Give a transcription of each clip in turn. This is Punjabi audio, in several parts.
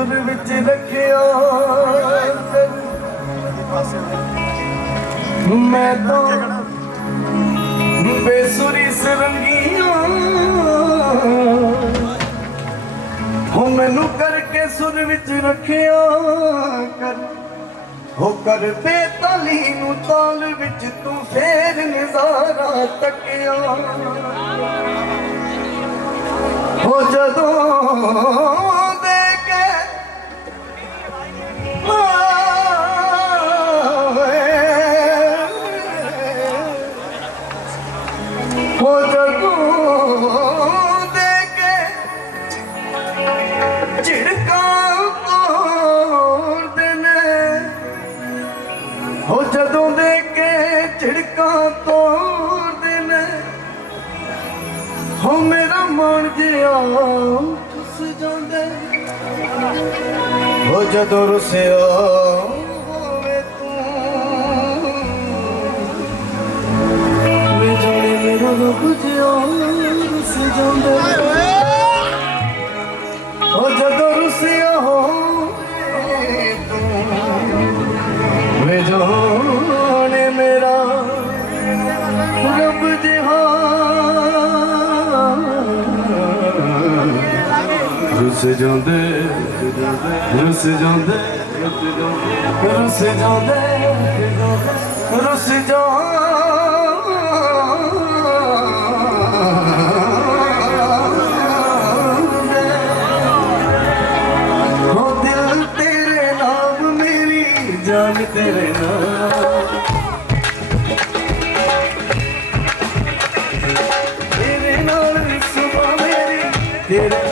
ਸੁਰ ਵਿੱਚ ਰੱਖਿਆ ਮੈਂ ਤਾਂ ਬੇਸੁਰੀ ਸਰੰਗੀਆਂ ਹੋ। ਮੈਨੂੰ ਕਰਕੇ ਸੁਰ ਵਿੱਚ ਰੱਖਿਆ ਕਰ ਹੋ ਕਰ ਬੇਤਾਲੀ ਨੂੰ ਤਾਲ ਵਿੱਚ ਤੂੰ ਫੇਰ ਨਜ਼ਾਰਾ ਤੱਕਿਆ ਹੋ ਜਦੋਂ Oh, the good. doğru seyahat গোলে রুসি দিল তেরে নাম মেরি জান তেরে নাম तेरे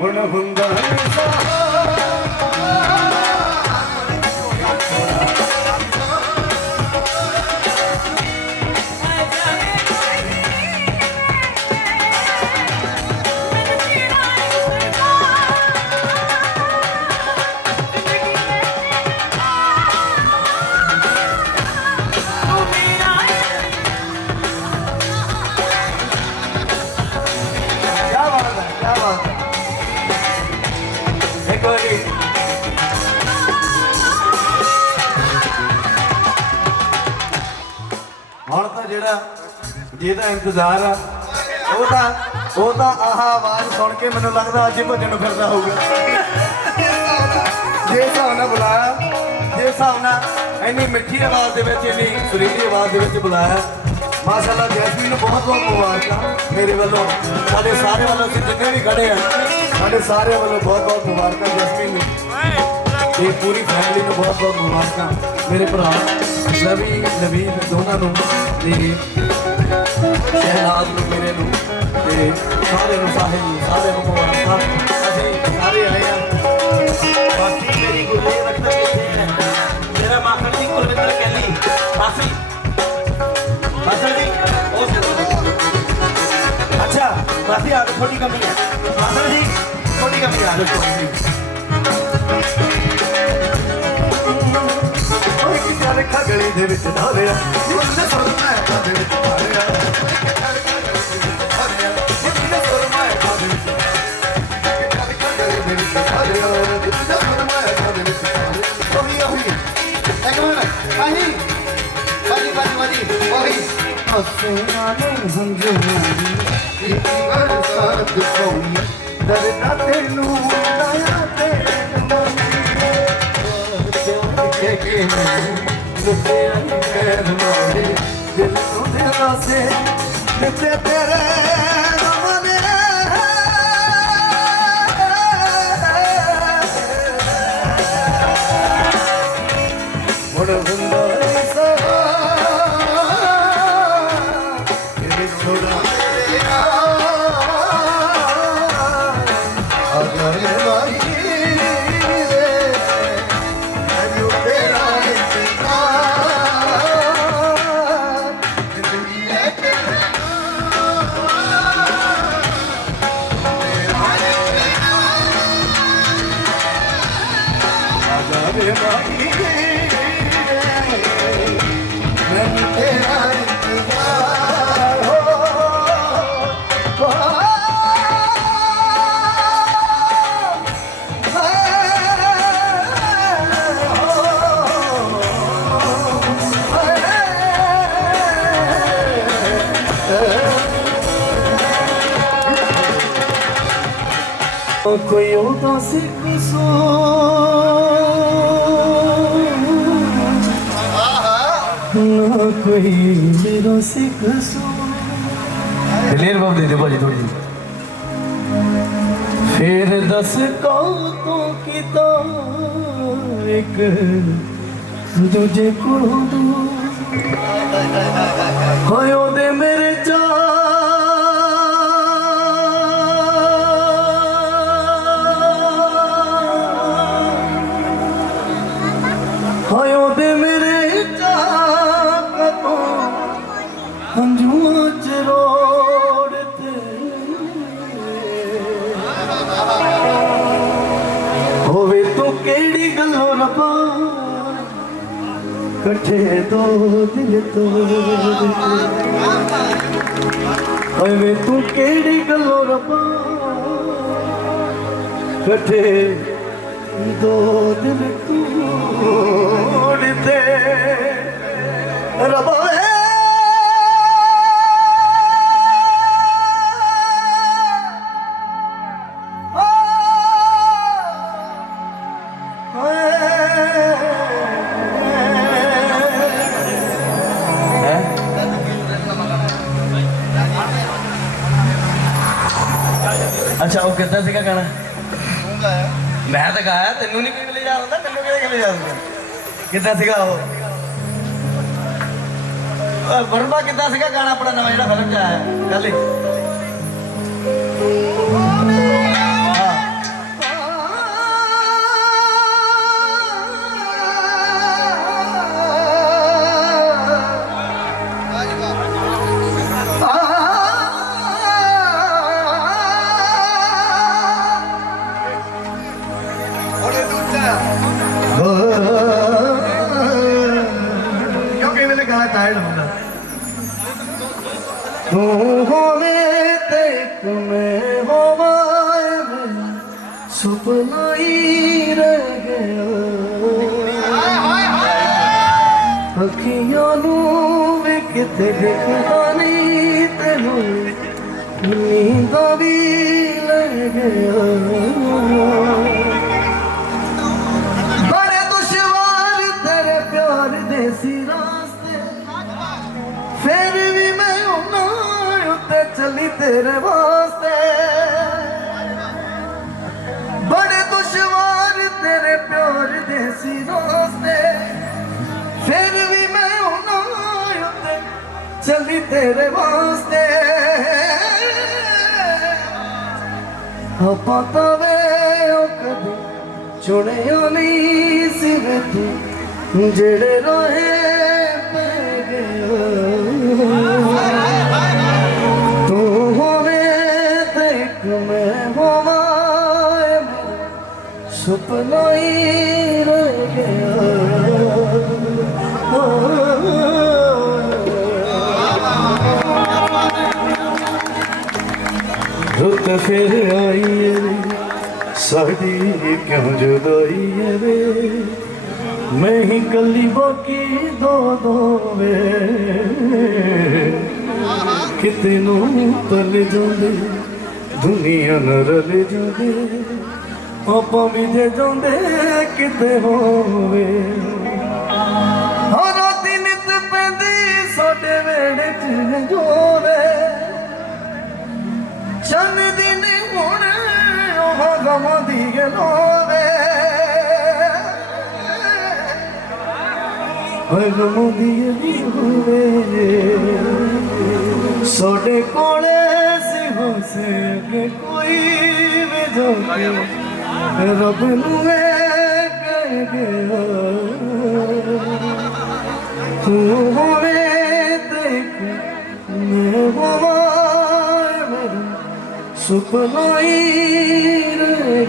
உணவுண்டான ਜਿਹਦਾ ਇੰਤਜ਼ਾਰ ਆ, ਉਹ ਤਾਂ ਉਹ ਤਾਂ ਆਹ ਆਵਾਜ਼ ਸੁਣ ਕੇ ਮੈਨੂੰ ਲੱਗਦਾ ਅੱਜ ਹੀ ਭੱਜਣ ਨੂੰ ਫਿਰਦਾ ਹੋਊਗਾ। ਜੇ ਹਿਸਾਬ ਨਾਲ ਬੁਲਾਇਆ, ਜੇ ਹਿਸਾਬ ਨਾਲ ਇੰਨੀ ਮਿੱਠੀ ਆਵਾਜ਼ ਦੇ ਵਿੱਚ, ਇੰਨੀ ਸੁਰੀਲੀ ਆਵਾਜ਼ ਦੇ ਵਿੱਚ ਬੁਲਾਇਆ, ਮਾਸ਼ਾਅੱਲਾ ਜੈਸਮੀਨ ਨੂੰ ਬਹੁਤ ਬਹੁਤ ਮੁਬਾਰਕਾਂ ਮੇਰੇ ਵੱਲੋਂ, ਸਾਡੇ ਸਾਰੇ ਵੱਲੋਂ, ਅਸੀਂ ਜਿੰਨੇ ਵੀ ਖੜੇ ਆ, ਸਾਡੇ ਸਾਰਿਆਂ ਵੱਲੋਂ ਬਹੁਤ ਬਹੁਤ ਮੁਬਾਰਕਾਂ ਜੈਸਮੀਨ ਨੂੰ। ਇਹ ਪੂਰੀ ਫੈਮਿਲੀ ਨੂੰ ਬਹੁਤ ਬਹੁਤ ਮੁਬਾਰਕਾਂ, ਮੇਰੇ ਭਰਾ ਲਵੀ ਨਵੀਦ ਦੋਨਾਂ ਨੂੰ। ਤੇ ਸ਼ਹਿਨਾਜ਼ ਨੂੰ ਮੇਰੇ ਨੂੰ ਤੇ ਸਾਰੇ ਨੂੰ ਸਾਹਿਲ ਨੂੰ, ਸਾਰੇ ਨੂੰ ਮੁਬਾਰਕਾਂ ਅਸੀਂ ਸਾਰੇ ਆਏ ਆ। ਬਾਕੀ ਮੇਰੀ ਗੁਰਦੇ ਰੱਖਦਾ ਕਿੱਥੇ ਹੈ? ਮੇਰਾ ਮਾਖਣ ਜੀ ਕੁਲਵਿੰਦਰ ਕੈਲੀ। ਮਾਸੀ। ਮਾਸੀ ਜੀ ਉਸ ਅੱਛਾ, ਮਾਸੀ ਆ ਥੋੜੀ ਕਮੀ ਹੈ। ਮਾਸੀ ਜੀ ਥੋੜੀ ਕਮੀ ਆ ਥੋੜੀ ਵਿੱਚ ਧਾਰਿਆ ਉਹੀ ਉਹੀ ਇੱਕ ਮਿੰਟ ਆਹੀ ਬਾਜੀ ਬਾਜੀ ਬਾਜੀ ਉਹੀ ਹੱਸਣਾ ਨਹੀਂ ਹੰਝੂਰੀ ਇੱਕ ਬਰਸਾਤ ਸੋਈ ਦਰਦਾ ਤੈਨੂੰ ਲਾਇਆ ਤੇ ਕੇ ਕੇ ਲੁੱਟਿਆ ਕਰ ਮਾਰੇ ਦਿਲ ਨੂੰ ਦਿਲਾ ਸੇ ਕਿਤੇ ਤੇਰੇ ਕੋਈ ਉਹਦਾ ਸਿੱਖ ਸੋ ਨਾ ਕੋਈ ਮੇਰਾ ਸਿੱਖ ਸੋ ਦਲੇਰ ਬਾਬ ਦੇ ਦੇ ਭਾਜੀ ਥੋੜੀ ਫੇਰ ਦੱਸ ਕਉ ਤੂੰ ਕੀਤਾ ਇੱਕ ਦੂਜੇ ਕੋਲੋਂ ਦੂਰ ਹੋਏ ਉਹਦੇ थे। र ਕਿੱਦਾਂ ਸੀਗਾ ਉਹ? ਓਏ ਵਰਮਾ ਕਿੱਦਾਂ ਸੀਗਾ ਗਾਣਾ ਆਪਣਾ, ਨਵਾਂ ਜਿਹੜਾ ਫਿਲਮ ਚ ਆਇਆ, ਗੱਲ ਨੂੰ ਵੀ ਕਿਤੇ ਦਿਖਦਾ ਨਹੀਂ ਨੀਂਦਾਂ ਵੀ ਲੈ ਗਿਆ ਬੜੇ ਦੁਸ਼ਵਾਰ ਤੇਰੇ ਪਿਆਰ ਦੇ ਸੀ ਰਾਸਤੇ। ਫਿਰ ਵੀ ਮੈਂ ਉਹਨਾਂ ਉੱਤੇ ਚੱਲੀ ਤੇਰੇ ਵਾਸਤੇ। ਚੱਲੀ ਤੇਰੇ ਵਾਸਤੇ ਆਪਾਂ ਤਾਂ ਵੇ ਉਹ ਕਦੇ ਚੁਣਿਆ ਨਹੀਂ ਸੀ ਵੇ ਤੂੰ ਜਿਹੜੇ ਰੋਹੇ ਪੈ ਗਿਆ ਤੂੰ ਹੋਵੇ ਰੁੱਤ ਫਿਰ ਆਈ ਏ ਸਾਡੀ ਕਿਉਂ ਜੁਦਾਈ ਏ ਵੇ? ਮੈਂ ਹੀ ਕੱਲੀ ਬਾਕੀ ਦੋ ਦੋ ਵੇ ਕਿਤੇ ਨੂੰ ਤਲ ਜਾਂਦੇ, ਦੁਨੀਆ ਨਾਲ ਰਲ ਜਾਂਦੇ। ਆਪਾਂ ਵੀ ਜੇ ਜਾਂਦੇ ਕਿਤੇ ਹੋਵੇ। ਹਰ ਰਾਤੀ ਨਿਤ ਪੈਂਦੀ ਸਾਡੇ ਵੇੜੇ ਚ ਜੋਵੇ ਚੰਨ ਦਿਨ ਹੁਣ ਉਹ ਗਮਾਂ ਦੀ ਗਲੋਵੇ ਓਏ ਗਮਾਂ ਦੀ ਗਲੋਵੇ ਸਾਡੇ ਕੋਲੇ ਸੀ ਹੋਸੇ ਅੱਗੇ ਕੋਈ ਵੀ ਜਾਵੇ ਸੁਪਨਾ ਹੀ ਰਹਿ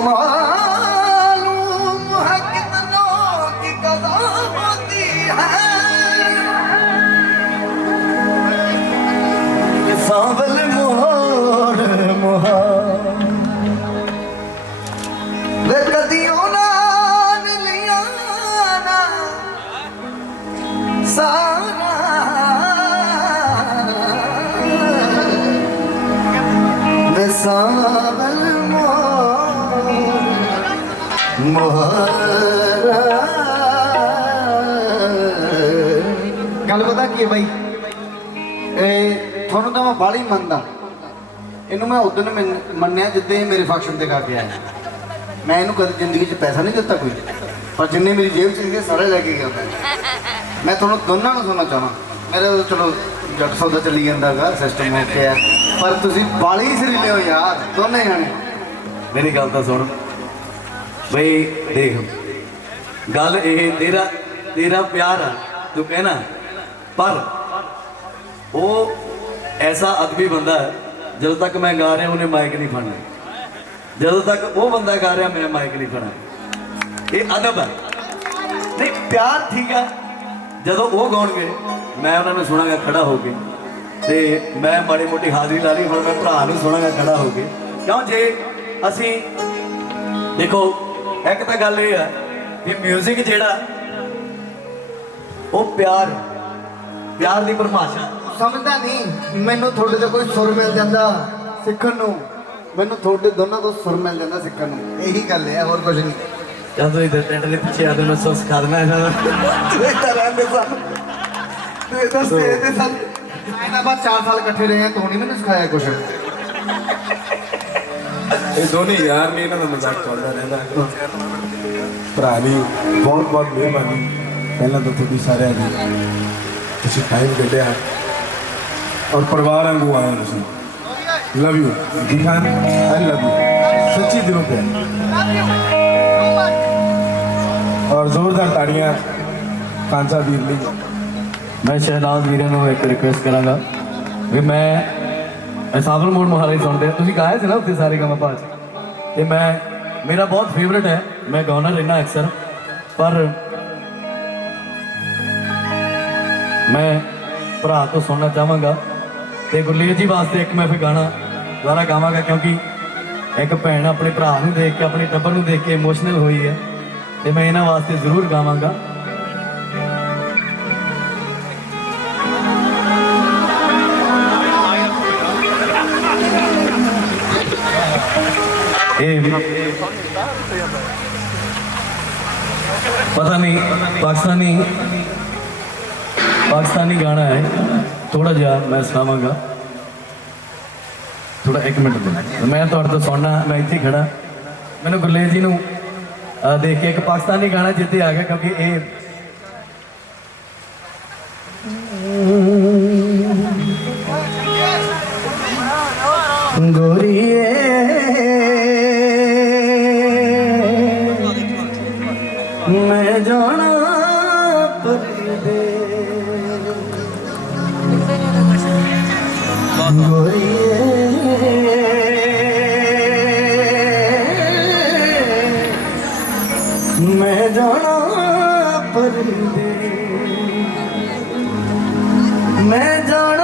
Oh. ਮੁਹਾਰਾ ਗੱਲ ਪਤਾ ਕੀ ਹੈ ਬਾਈ? ਇਹ ਤੁਹਾਨੂੰ ਤਾਂ ਮੈਂ ਬਾਹਲੀ ਮੰਨਦਾ। ਇਹਨੂੰ ਮੈਂ ਉਦੋਂ ਮੰਨਿਆ ਜਿੱਦਾਂ ਇਹ ਮੇਰੇ ਫੰਕਸ਼ਨ ਤੇ ਗਾ ਆਇਆ। ਮੈਂ ਇਹਨੂੰ ਕਦੇ ਜ਼ਿੰਦਗੀ 'ਚ ਪੈਸਾ ਨਹੀਂ ਦਿੱਤਾ ਕੋਈ। ਪਰ ਜਿੰਨੇ ਮੇਰੀ ਜੇਬ 'ਚ ਸੀਗੇ, ਸਾਰੇ ਲੈ ਕੇ ਗਿਆ ਮੈਂ। ਮੈਂ ਤੁਹਾਨੂੰ ਦੋਨਾਂ ਨੂੰ ਸੁਣਨਾ ਚਾਹਣਾ ਮੇਰੇ ਤਾਂ ਚਲੋ ਜੱਟ ਸੌਦਾ ਚੱਲੀ ਜਾਂਦਾਗਾ ਸਿਸਟਮ ਹੋ ਗਿਆ ਪਰ ਤੁਸੀਂ ਬਾਲੀ ਸਰੀਲੇ ਹੋ ਯਾਰ, ਦੋਨੇ ਜਾਣੇ। ਮੇਰੀ ਗੱਲ ਤਾਂ ਸੁਣ। ਬਈ ਦੇਖ, ਗੱਲ ਇਹ, ਤੇਰਾ ਤੇਰਾ ਪਿਆਰ ਆ, ਤੂੰ ਕਹਿਣਾ। ਪਰ ਉਹ ਐਸਾ ਅਦਬੀ ਬੰਦਾ ਹੈ, ਜਦੋਂ ਤੱਕ ਮੈਂ ਗਾ ਰਿਹਾ, ਉਹਨੇ ਮਾਈਕ ਨਹੀਂ ਫੜਨਾ। ਜਦੋਂ ਤੱਕ ਉਹ ਬੰਦਾ ਗਾ ਰਿਹਾ, ਮੈਂ ਮਾਈਕ ਨਹੀਂ ਫੜਨਾ। ਇਹ ਅਦਬ ਹੈ। ਨਹੀਂ, ਪਿਆਰ ਠੀਕ ਹੈ ਜਦੋਂ ਉਹ ਗਾਉਣਗੇ, ਮੈਂ ਉਹਨਾਂ ਨੂੰ ਸੁਣਾਂਗਾ ਖੜਾ ਹੋ ਕੇ। ਤੇ ਮੈਂ ਮਾੜੀ ਮੋਟੀ ਹਾਜ਼ਰੀ ਲਾ ਲਈ, ਹੁਣ ਮੈਂ ਭਰਾ ਨੂੰ ਸੁਣਾਂਗਾ ਖੜਾ ਹੋ ਕੇ। ਕਿਉਂ? ਜੇ ਅਸੀਂ ਦੇਖੋ ਇੱਕ ਤਾਂ ਗੱਲ ਇਹ ਹੈ ਕਿ 뮤직 ਜਿਹੜਾ ਉਹ ਪਿਆਰ। ਪਿਆਰ ਦੀ ਪਰਿਭਾਸ਼ਾ। ਸਮਝਦਾ ਨਹੀਂ। ਮੈਨੂੰ ਤੁਹਾਡੇ ਤੋਂ ਕੋਈ ਸੁਰ ਮਿਲ ਜਾਂਦਾ ਸਿੱਖਣ ਨੂੰ। ਮੈਨੂੰ ਤੁਹਾਡੇ ਦੋਨਾਂ ਤੋਂ ਸੁਰ ਮਿਲ ਜਾਂਦਾ ਸਿੱਖਣ ਨੂੰ। ਇਹੀ ਗੱਲ ਹੈ ਹੋਰ ਕੁਝ ਨਹੀਂ। ਜਦੋਂ ਇਧਰ ਟੈਂਟ ਦੇ ਪਿੱਛੇ ਆ ਤੇ ਮੈਂ ਸੋ ਸਿਖਾ ਦੇਣਾ ਇਹਨਾਂ ਨੂੰ। ਤੂੰ ਰਹਿੰਦੇ ਸਨ। ਤੂੰ ਇੱਥੇ ਸਟੇਜ ਤੇ ਸਨ ਇਹਨਾਂ ਬਾਅਦ 4 ਸਾਲ ਇਕੱਠੇ ਰਹੇ ਆ, ਤੂੰ ਨਹੀਂ ਮੈਨੂੰ ਸਿਖਾਇਆ ਕੁਝ ਇਹ ਦੋਨੇ ਯਾਰ ਨੇ, ਇਹਨਾਂ ਦਾ ਮਜ਼ਾਕ ਚੱਲਦਾ ਰਹਿੰਦਾ ਭਰਾ ਜੀ, ਬਹੁਤ ਬਹੁਤ ਮਿਹਰਬਾਨੀ। ਪਹਿਲਾਂ ਤਾਂ ਤੁਹਾਡੀ ਸਾਰਿਆਂ ਦੀ ਤੁਸੀਂ ਟਾਈਮ ਕੱਢਿਆ। ਔਰ ਪਰਿਵਾਰ ਵਾਂਗੂ ਆਏ ਤੁਸੀਂ। Love you Jihan I love you ਸੱਚੀ ਦਿਲੋਂ ਤੇ ਔਰ ਜ਼ੋਰਦਾਰ ਤਾੜੀਆਂ ਕਾਂਸਾ ਵੀਰ ਲਈ। ਮੈਂ ਸ਼ਹਿਨਾਜ਼ ਵੀਰਾਂ ਨੂੰ ਇੱਕ ਰਿਕੁਐਸਟ ਕਰਾਂਗਾ ਵੀ ਮੈਂ ਮੈਂ ਐਸਾਬਲ ਮੋੜ ਮਹਾਰਾਜ ਸੁਣਦੇ ਤੁਸੀਂ ਗਾਇਆ ਸੀ ਨਾ ਉੱਥੇ ਸਾਰੇ ਗਾਣਾ ਪਾਸ ਤੇ ਮੈਂ, ਮੇਰਾ ਬਹੁਤ ਫੇਵਰਿਟ ਹੈ। ਮੈਂ ਗਾਉਣਾ ਰਹਿਣਾ ਅਕਸਰ। ਪਰ ਮੈਂ ਭਰਾ ਤੋਂ ਸੁਣਨਾ ਚਾਹਾਂਗਾ। ਤੇ ਗੁਰਲੀਨ ਜੀ ਵਾਸਤੇ ਇੱਕ ਮੈਂ ਫਿਰ ਗਾਣਾ ਦੁਬਾਰਾ ਗਾਵਾਂਗਾ ਕਿਉਂਕਿ ਇੱਕ ਭੈਣ ਆਪਣੇ ਭਰਾ ਨੂੰ ਦੇਖ ਕੇ, ਆਪਣੇ ਟੱਬਰ ਨੂੰ ਦੇਖ ਕੇ ਇਮੋਸ਼ਨਲ ਹੋਈ ਹੈ। ਤੇ ਮੈਂ ਇਹਨਾਂ ਵਾਸਤੇ ਜ਼ਰੂਰ ਗਾਵਾਂਗਾ। ਇਹ ਪਤਾ ਨਹੀਂ, ਪਾਕਿਸਤਾਨੀ ਪਾਕਿਸਤਾਨੀ ਗਾਣਾ ਹੈ। ਥੋੜਾ ਜਿਹਾ ਮੈਂ ਸੁਣਾਵਾਂਗਾ। ਥੋੜਾ ਇੱਕ ਮਿੰਟ ਦੇ ਮੈਂ ਤੁਹਾਡੇ ਤੋਂ ਸੁਣਨਾ, ਮੈਂ ਇੱਥੇ ਹੀ ਖੜਾ ਮੈਨੂੰ ਗੁਰਲੇਜ ਜੀ ਨੂੰ ਦੇਖ ਕੇ ਇੱਕ ਪਾਕਿਸਤਾਨੀ ਗਾਣਾ ਜਿੱਤੇ ਆ ਗਿਆ, ਕਿਉਂਕਿ ਇਹ ਮੈਂ ਜਾਣਾ ਪਰਦੇ। ਮੈਂ ਜਾਣਾ